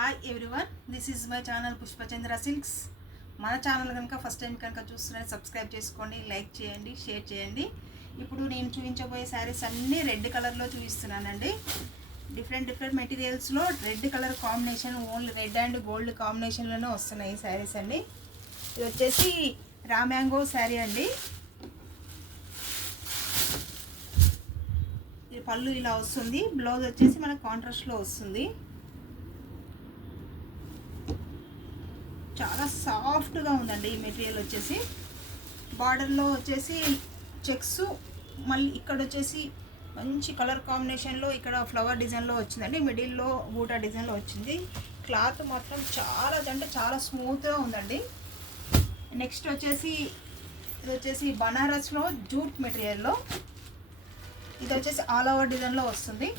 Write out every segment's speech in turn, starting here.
Hi everyone, this is my channel Pushpachandra silks. మన channel కనుక first time కనుక చూస్తున్నారని సబ్స్క్రైబ్ చేసుకోండి, లైక్ చేయండి, షేర్ చేయండి. ఇప్పుడు నేను చూపించబోయే శారీస్ అన్నీ రెడ్ కలర్లో చూపిస్తున్నానండి. డిఫరెంట్ మెటీరియల్స్లో red colour combination, only red and gold కాంబినేషన్లోనే వస్తున్నాయి ఈ శారీస్ అండి. ఇది వచ్చేసి రా మ్యాంగో శారీ అండి. ఇది పళ్ళు ఇలా వస్తుంది, బ్లౌజ్ వచ్చేసి మనకు కాంట్రాస్ట్లో వస్తుంది. చాలా సాఫ్ట్గా ఉందండి ఈ మెటీరియల్ వచ్చేసి. బార్డర్లో వచ్చేసి చెక్స్, మళ్ళీ ఇక్కడ వచ్చేసి మంచి కలర్ కాంబినేషన్లో ఇక్కడ ఫ్లవర్ డిజైన్లో వచ్చిందండి. మిడిల్లో బూటా డిజైన్లో వచ్చింది. క్లాత్ మాత్రం చాలా అంటే చాలా స్మూత్గా ఉందండి. నెక్స్ట్ వచ్చేసి ఇది వచ్చేసి బనారస్లో జూట్ మెటీరియల్లో, ఇది వచ్చేసి ఆల్ ఓవర్ డిజైన్లో వస్తుంది.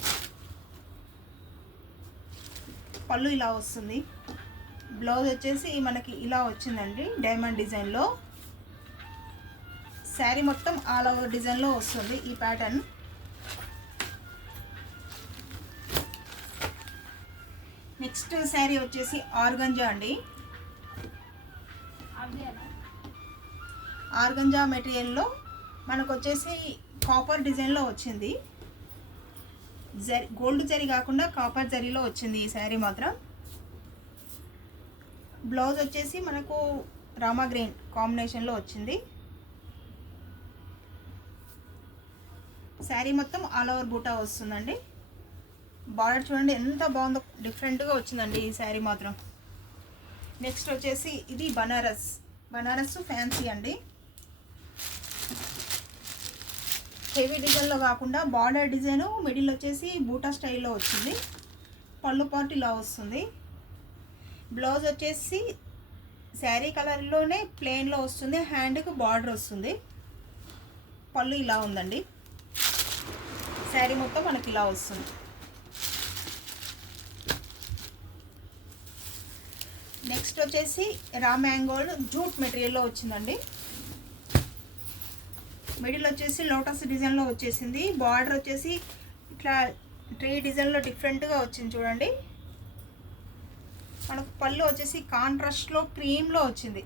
పళ్ళు ఇలా వస్తుంది, బ్లౌజ్ వచ్చేసి మనకి ఇలా వచ్చిందండి డైమండ్ డిజైన్లో. శారీ మొత్తం ఆల్ ఓవర్ డిజైన్లో వస్తుంది ఈ ప్యాటర్న్. నెక్స్ట్ శారీ వచ్చేసి ఆర్గంజా అండి. ఆర్గంజా మెటీరియల్లో మనకు వచ్చేసి కాపర్ డిజైన్లో వచ్చింది. గోల్డ్ జరీ కాకుండా కాపర్ జరీలో వచ్చింది ఈ శారీ మాత్రం. బ్లౌజ్ వచ్చేసి మనకు రామా గ్రీన్ కాంబినేషన్లో వచ్చింది. శారీ మొత్తం ఆల్ ఓవర్ బూటా వస్తుందండి. బార్డర్ చూడండి ఎంత బాగుందో, డిఫరెంట్గా వచ్చిందండి ఈ శారీ మాత్రం. నెక్స్ట్ వచ్చేసి ఇది బనారస్ ఫ్యాన్సీ అండి. హెవీ డిజైన్లో కాకుండా బార్డర్ డిజైన్, మిడిల్ వచ్చేసి బూటా స్టైల్లో వచ్చింది. పళ్ళు పార్ట్ ఇలా వస్తుంది. బ్లౌజ్ వచ్చేసి శారీ కలర్లోనే ప్లెయిన్లో వస్తుంది, హ్యాండ్కి బార్డర్ వస్తుంది. పళ్ళు ఇలా ఉందండి. శారీ మొత్తం మనకి ఇలా వస్తుంది. నెక్స్ట్ వచ్చేసి రా మ్యాంగో జూట్ మెటీరియల్లో వచ్చిందండి. మిడిల్ వచ్చేసి లోటస్ డిజైన్లో వచ్చేసింది. బార్డర్ వచ్చేసి ఇట్లా ట్రీ డిజైన్లో డిఫరెంట్గా వచ్చింది చూడండి. మనకు పళ్ళు వచ్చేసి కాంట్రాస్ట్లో క్రీమ్లో వచ్చింది.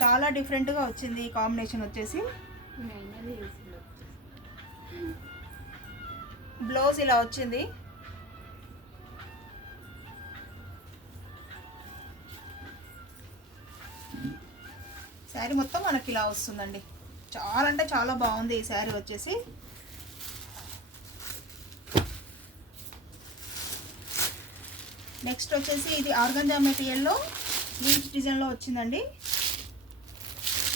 చాలా డిఫరెంట్గా వచ్చింది ఈ కాంబినేషన్ వచ్చేసి. బ్లౌజ్ ఇలా వచ్చింది. శారీ మొత్తం మనకి ఇలా వస్తుందండి. చాలా అంటే చాలా బాగుంది ఈ శారీ వచ్చేసి. నెక్స్ట్ వచ్చేసి ఇది ఆర్గంజా మెటీరియల్లో లీవ్స్ డిజైన్లో వచ్చిందండి.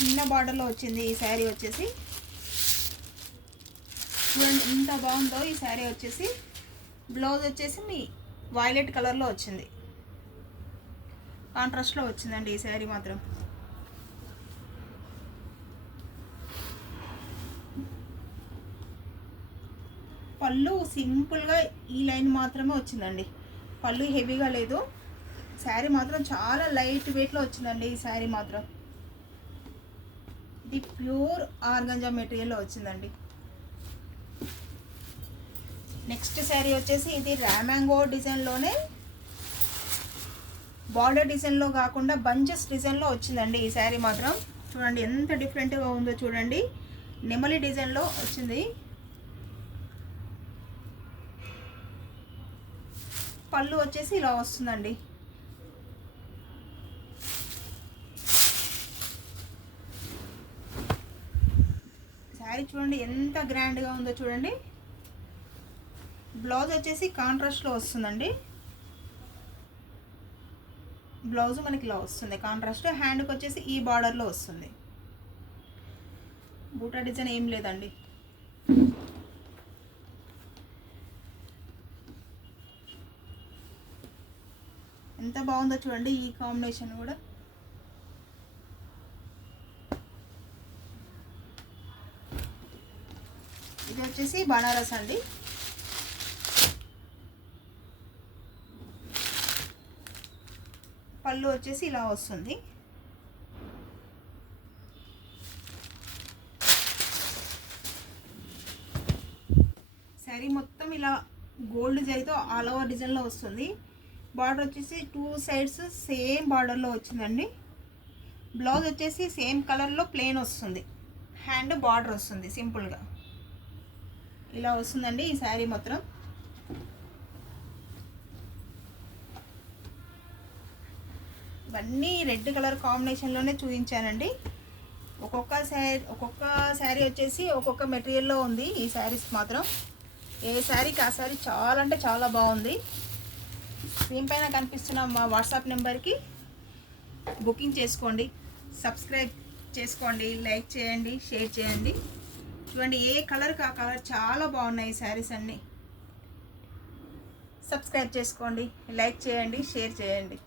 చిన్న బార్డర్లో వచ్చింది ఈ శారీ వచ్చేసి. చూడండి ఎంత బాగుందో ఈ శారీ వచ్చేసి. బ్లౌజ్ వచ్చేసి మీ వైలెట్ కలర్లో వచ్చింది, కాంట్రాస్ట్లో వచ్చిందండి ఈ శారీ మాత్రం. పళ్ళు సింపుల్గా ఈ లైన్ మాత్రమే వచ్చిందండి. పళ్ళు హెవీగా లేదు. శారీ మాత్రం చాలా లైట్ వెయిట్లో వచ్చిందండి ఈ శారీ మాత్రం. ఇది ప్యూర్ ఆర్గంజా మెటీరియల్లో వచ్చిందండి. నెక్స్ట్ శారీ వచ్చేసి ఇది రా మ్యాంగో డిజైన్లోనే బార్డర్ డిజైన్లో కాకుండా బంచెస్ డిజైన్లో వచ్చిందండి ఈ శారీ మాత్రం. చూడండి ఎంత డిఫరెంట్గా ఉందో చూడండి. నెమలి డిజైన్లో వచ్చింది. పళ్ళు వచ్చేసి ఇలా వస్తుందండి. శారీ చూడండి ఎంత గ్రాండ్గా ఉందో చూడండి. బ్లౌజ్ వచ్చేసి కాంట్రాస్ట్లో వస్తుందండి. బ్లౌజ్ మనకి ఇలా వస్తుంది కాంట్రాస్ట్. హ్యాండ్కి వచ్చేసి ఈ బార్డర్లో వస్తుంది. బూటా డిజైన్ ఏం లేదండి. ఎంత బాగుందో చూడండి ఈ కాంబినేషన్ కూడా. ఇది వచ్చేసి బనారస్ అండి. పళ్ళు వచ్చేసి ఇలా వస్తుంది. శారీ మొత్తం ఇలా గోల్డ్ జరీతో ఆల్ ఓవర్ డిజైన్లో వస్తుంది. బార్డర్ వచ్చేసి 2 సైడ్స్ సేమ్ బార్డర్లో వచ్చిందండి. బ్లౌజ్ వచ్చేసి సేమ్ కలర్లో ప్లెయిన్ వస్తుంది, హ్యాండ్ బార్డర్ వస్తుంది సింపుల్గా. ఇలా వస్తుందండి ఈ శారీ మొత్తం. ఇవన్నీ రెడ్ కలర్ కాంబినేషన్లోనే చూపించానండి. ఒక్కొక్క శారీ వచ్చేసి ఒక్కొక్క మెటీరియల్లో ఉంది. ఈ శారీస్ మాత్రం ఏ శారీకి ఆ శారీ చాలా అంటే చాలా బాగుంది. స్క్రీన్ పైన కనిపిస్తున్న మా వాట్సాప్ నెంబర్కి బుకింగ్ చేసుకోండి, సబ్స్క్రైబ్ చేసుకోండి, లైక్ చేయండి, షేర్ చేయండి. చూడండి ఏ కలర్కి ఆ కలర్ చాలా బాగున్నాయి ఈ శారీస్ అన్నీ. సబ్స్క్రైబ్ చేసుకోండి, లైక్ చేయండి, షేర్ చేయండి.